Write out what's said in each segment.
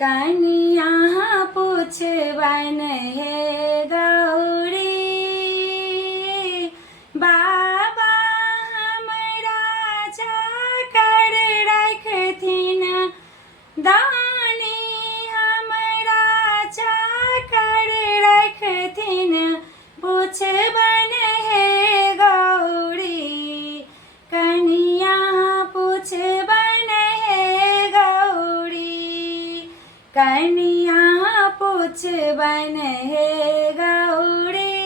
कनिया पूछबन हे गौरी बाबा हमरा चाकर रखथिन दानी हमरा चाकर रखथिन पूछबन हे गौरी कनिया पूछबन हे गौरी कनिया पूछबन हे गौरी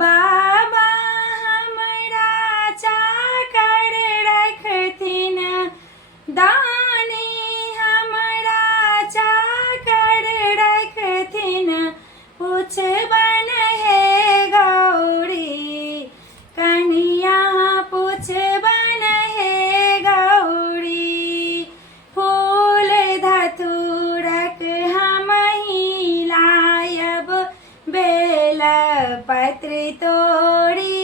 बाबा हमरा चाकर रखथिन दानी हमरा चाकर रखथिन पूछबन हे गौरी कनिया पूछबन हे गौरी फूल धतूरक हमहि लायब बेल पत्र तोड़ी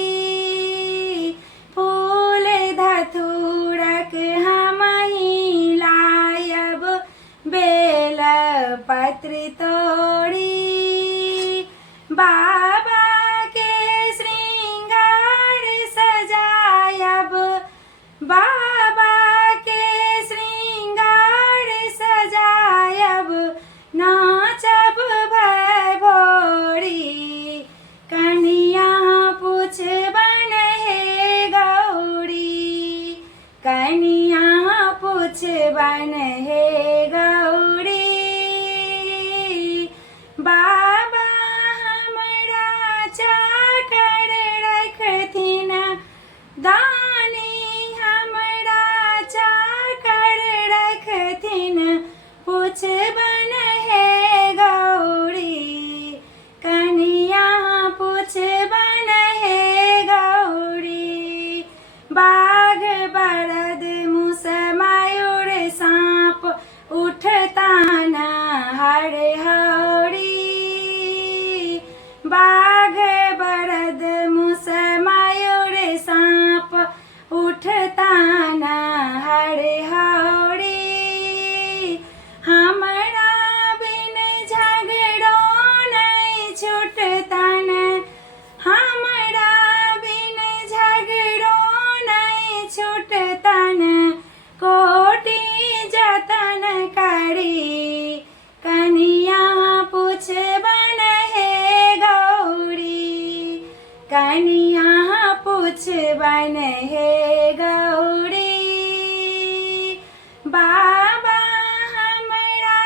फूल धतूरक हमहि लायब बेल पत्र तोड़ी बाबा के श्रृंगार सजायब बाबा के श्रृंगार सजायब नाचब भय भोरी कनिया पूछबन हे गौरी कनिया पूछबन हे गौरी बाबा हमरा चाकर रखथिन दानी हमरा चाकर रखथिन पूछबन हे गौरी कनिया पूछबन हे गौरी बाघ बरद मूस मयूर सांप उठतान हर हौरी बाघ बरद मूस मयूर सांप उठतान हर हौरी हमरा बिन झगड़ो नहीं छूटतन हमरा बिन झगड़ो नहीं छूटतन कोटि जतन करी कनिया पूछबन हे गौरी कनिया पूछबन हे गौरी बाबा हमरा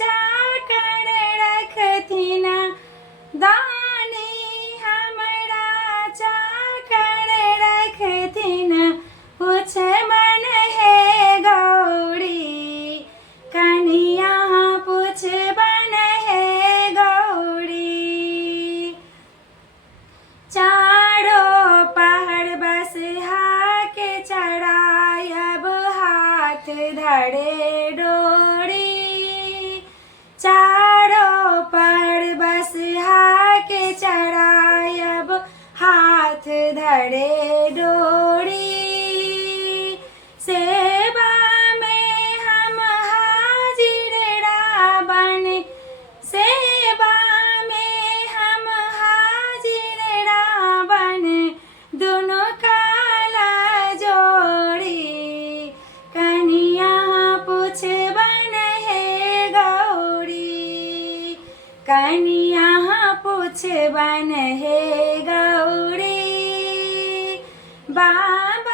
चाकर रखथिन दानी हमरा चाकर रखथिन पूछबन हे गौरी कनिया पूछबन हे गौरी चारो पहर बसहा के चढ़ायब हाथ धरे डोरी चारो पहर बसहा के चढ़ायब हाथ धरे डोरी सेवा में हम हाजिर रावण सेवा में हम हाजिर रावण दोनों काला जोड़ी कनिया पूछबन हे गौरी कनिया पूछबन हे गौरी बाबा